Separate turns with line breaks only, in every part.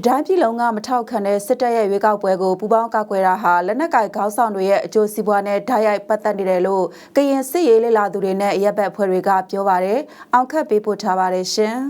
တတိုင်းပြည်လုံးကမထောက်ခံတဲ့စစ်တပ်ရဲ့ရွေးကောက်ပွဲကိုပူးပေါင်းကောက်ကွယ်တာဟာလက်နက်ကိုင်ခေါင်းဆောင်တွေရဲ့အကျိုးစီးပွားနဲ့ဓာတ်ရိုက်ပတ်သက်နေတယ်လို့ကရင်စစ်ရေးလေလာသူတွေနဲ့ရပ်ဘက်ဖွဲ့တွေကပြောပါတယ်။အောင်ခတ်ပေးပို့ထားပါတယ်ရှင်။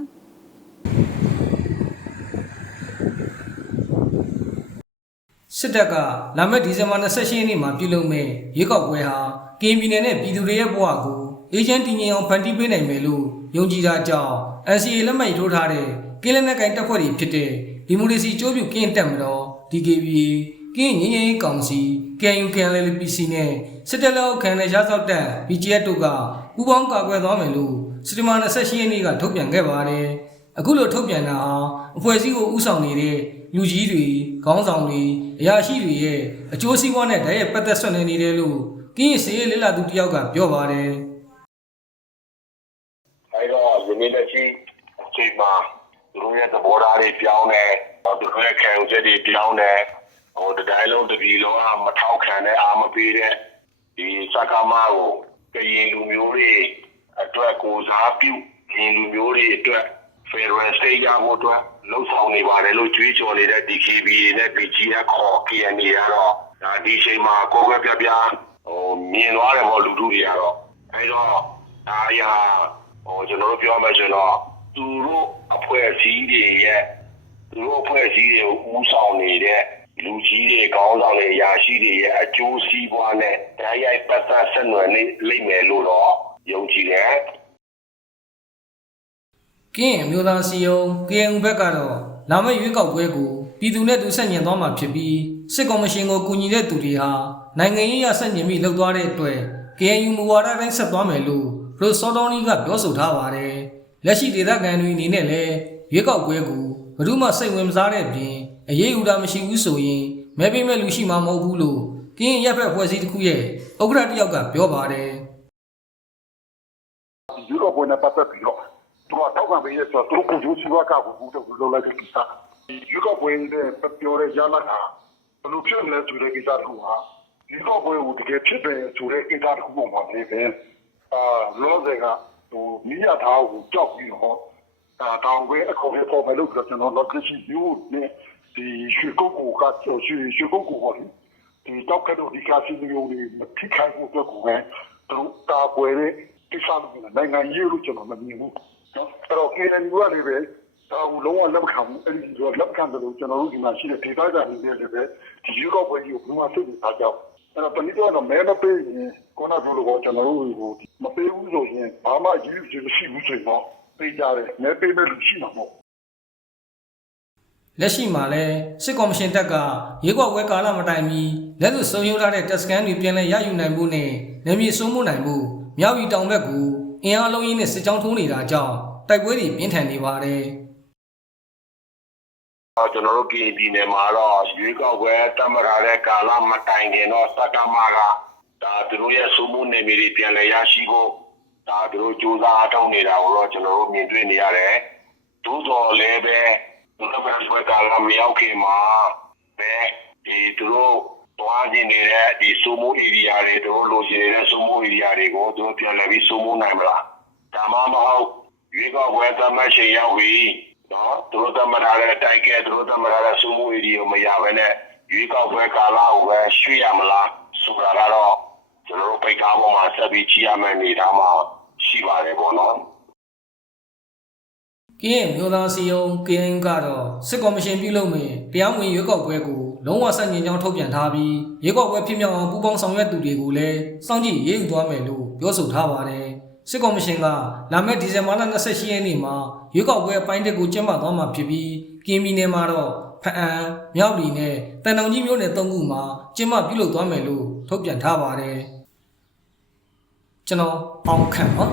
စစ်တပ်ကလာမယ့်ဒီဇင်ဘာ28ရက်နေ့မှာပြုလုပ်မယ့်ရွေးကောက်ပွဲဟာကရင်ပြည်နယ်နဲ့ပြည်သူတွေရဲ့ဘဝကိုအေဂျင့်တည်ငြိမ်အောင်ဖန်တီးပေးနိုင်မယ်လို့ယုံကြည်တာကြောင့် NCA လက်မှတ်ထိုးထားတဲ့ ကင်းလက်နက်ကိုင်တပ်ဖွဲ့တွေဖြစ်တဲ့ဒီမိုကရေစီကြိုးပြုကင်းတက်မတော် DKBA ကင်းငင်းငင်းကောင်စီ KNU KNLPC နဲ့စစ်တပ်လက်အောက်ခံတဲ့ရသောက်တပ် BGF တို့ကပူးပေါင်းကာကွယ်သွားမယ်လို့စက်တင်ဘာ28ရက်နေ့ကထုတ်ပြန်ခဲ့ပါတယ်။အခုလိုထုတ်ပြန်တာဟာအဖွဲ့အစည်းကိုဥဆောင်နေတဲ့လူကြီးတွေခေါင်းဆောင်တွေအရာရှိတွေရဲ့အကျိုးစီးပွားနဲ့ဓာတ်ရိုက်ပတ်သက်ဆွနေနေတယ်လို့ကင်းရေးစေးလေးလာသူတယောက်ကပြောပါတယ်
အဲတော့ယနေ့လက်ရှိအချိန်မှာ သူတို့ရဲ့သဘောထားတွေပြောင်းတယ်သူတို့ရဲ့ခံယူချက်တွေပြောင်းတယ်ဟိုတတိုင်းလုံးတစ်ပြည်လုံးကမထောက်ခံတဲ့အာမပေးတဲ့ဒီစကားမကိုကရင်လူမျိုးတွေအတွက်ကိုစားပြုရင်လူမျိုးတွေအတွက် Federal State ရဖို့အတွက်လှုပ်ဆောင်နေပါတယ်လို့ကြွေးကြော်နေတဲ့ DKBA နဲ့ BGF ခေါ် KNA ကတော့ဒါဒီအချိန်မှာကိုယ်ပဲပြပြဟိုမြင်သွားတယ်ပေါ့လူထုတွေကတော့အဲတော့အားရဟိုကျွန်တော်တို့ပြောမှဆိုတော့ သူတို့အဖွဲ့အစည်းတွေရဲ့သူတို့အဖွဲ့အစည်းတွေကိုဦးဆောင်နေတဲ့လူကြီးတွေကောင်းဆောင်တွေအရာရှိတွေရဲ့အကျိုးစီးပွားနဲ့တရားရိုက်ပတ်သက်ဆက်နွယ်နေလိမ့်မယ်လို့တော့ယုံကြည်တယ်။
ကင်းအမျိုးသားစီယုံ KNU ဘက်ကတော့လာမယ့်ရွေးကောက်ပွဲကိုပြည်သူနဲ့သူဆက်ညင်သွားမှာဖြစ်ပြီးစစ်ကော်မရှင်ကိုကူညီတဲ့သူတွေဟာနိုင်ငံရေးအရဆက်ညင်ပြီးလှုပ်သွားတဲ့အတွက် KNU မူဝါဒတိုင်းဆက်သွားမယ်လို့ပရိုစောတော်နီကပြောဆိုထားပါတယ်။ လက်ရှိဒေသခံတွေအနေနဲ့လည်းရွေးကောက်ပွဲကိုဘယ်သူမှစိတ်ဝင်မစားတဲ့ပြင်အရေးအူတာမရှိဘူးဆိုရင်မဲပေးမဲ့လူရှိမှာမဟုတ်ဘူးလို့ကင်းရက်ဖက်ဖွဲ့စည်းတစ်ခုရဲ့ဥက္ကဋ္ဌတစ်ယောက်ကပြောပါတယ်။
ယူရိုပေါ်နဲ့ပတ်သက်ပြီးတော့သူကတောက်ခံပေးရဆိုတော့သူတို့ကိုယူစီဝါကကိုဘူးတော့လုပ်လိုက်တဲ့ကိစ္စယူရိုပေါ်နဲ့ပြောတဲ့ရလာတာဘယ်လိုဖြစ်လဲဆိုတဲ့ကိစ္စတခုဟာယူရိုပေါ်ကိုတကယ်ဖြစ်တယ်ဆိုတဲ့ကိစ္စတခုပုံမှာနေပဲအာလောဆယ်က ဟိုမိရထားကိုကြောက်ပြီးတော့ဒါတောင်ဝဲအခေါ်ရပေါ်မယ်လို့ပြောကျွန်တော်တော့လက်ရှိယူနဲ့ဒီရွှေကုတ်ကိုကရွှေရွှေကုတ်ကိုဟောဒီတောက်ကတော့ဒီကာစီမျိုးတွေမထိခိုက်ဖို့အတွက်ကိုပဲသူတို့တာပွဲတဲ့ကိစ္စမျိုးနိုင်ငံရေးလို့ကျွန်တော်မမြင်ဘူးနော်အဲ့တော့ KNU ကလည်းပဲဒါကိုလုံးဝလက်မခံဘူးအဲ့ဒီတော့လက်ခံတယ်လို့ကျွန်တော်တို့ဒီမှာရှိတဲ့ဒေသခံတွေနဲ့လည်းပဲဒီရွေးကောက်ပွဲကြီးကိုဘယ်မှာစိတ်ဝင်စားကြအောင် အဲ့တော့ပဏိတော့မဲမပေးရင်ကိုနာပြောလို့ကျွန်တော်တို့ကိုမပေးဘူးဆိုရင်ဘာမှအရေးကြီးမရှိဘူးဆိုရင်တော့ပေးကြတယ်မဲပေးမဲ့လူရှိမှာမဟုတ်
လက်ရှိမှာလဲစစ်ကော်မရှင်တပ်ကရေကွက်ဝဲကာလမတိုင်မီလက်စွပ်ဆုံးယုံထားတဲ့တက်စကန်တွေပြန်လည်ရယူနိုင်ဖို့နဲ့နေမြေစိုးမိုးနိုင်ဖို့မြောက်ရီတောင်ဘက်ကိုအင်အားလုံးရင်းနဲ့စစ်ကြောင်းထိုးနေတာကြောင့်တိုက်ပွဲတွေပြင်းထန်နေပါတယ်
တော့ ကျွန်တော်တို့ကရင်ပြည်နယ်မှာတော့ရွေးကောက်ပွဲတတ်မှတ်ထားတဲ့ကာလမတိုင်ခင်တော့စက္ကမကဒါသူတို့ရဲ့စုမှုနေမီတွေပြန်လည်ရရှိဖို့ဒါသူတို့စူးစမ်းအထောက်နေတာကိုတော့ကျွန်တော်တို့မြင်တွေ့နေရတယ်။သို့တော်လည်းပဲသူတို့ဘက်ဆွဲကာလမရောက်ခင်မှာပဲဒီသူတို့တွားကျင်နေတဲ့ဒီစုမှု area တွေသူတို့လိုချင်နေတဲ့စုမှု area တွေကိုသူတို့ပြန်လည်ပြီးစုမှုနိုင်မလား။ဒါမှမဟုတ်ရွေးကောက်ပွဲသတ်မှတ်ချိန်ရောက်ပြီ။ နော်သူတို့တမထားတဲ့တိုက်ကဲသူတို့တမထားတဲ့စုမှုအဒီကိုမရဘဲနဲ့ရွေးကောက်ပွဲကာလကိုပဲရွှေ့ရမလားဆိုတာကတော့ကျွန်တော်တို့ပိတ်ကားပေါ်မှာဆက်ပြီးကြည့်ရမယ့်အနေအထားမှာရှိပါတယ်ပေါ့နော်
ကင်းရဲ့မျိုးသားစီယုံ KNU ကတော့စစ်ကော်မရှင်ပြုလုပ်မယ်တရားဝင်ရွေးကောက်ပွဲကိုလုံးဝဆန့်ကျင်ကြောင်းထုတ်ပြန်ထားပြီးရွေးကောက်ပွဲဖြစ်မြောက်အောင်ပူးပေါင်းဆောင်ရွက်သူတွေကိုလည်းစောင့်ကြည့်ရေးယူသွားမယ်လို့ပြောဆိုထားပါတယ် စစ်ကော်မရှင်ကလာမယ့်ဒီဇင်ဘာလ28ရက်နေ့မှာရွေးကောက်ပွဲအပိုင်းတစ်ကိုကျင်းပသွားမှာဖြစ်ပြီးကင်းပြည်နယ်မှာတော့ဖအံမြောက်ပြည်နဲ့တန်တောင်ကြီးမြို့နယ်၃ခုမှာကျင်းပပြုလုပ်သွားမယ်လို့ထုတ်ပြန်ထားပါတယ်ကျွန်တော်အောင်ခန့်ပါ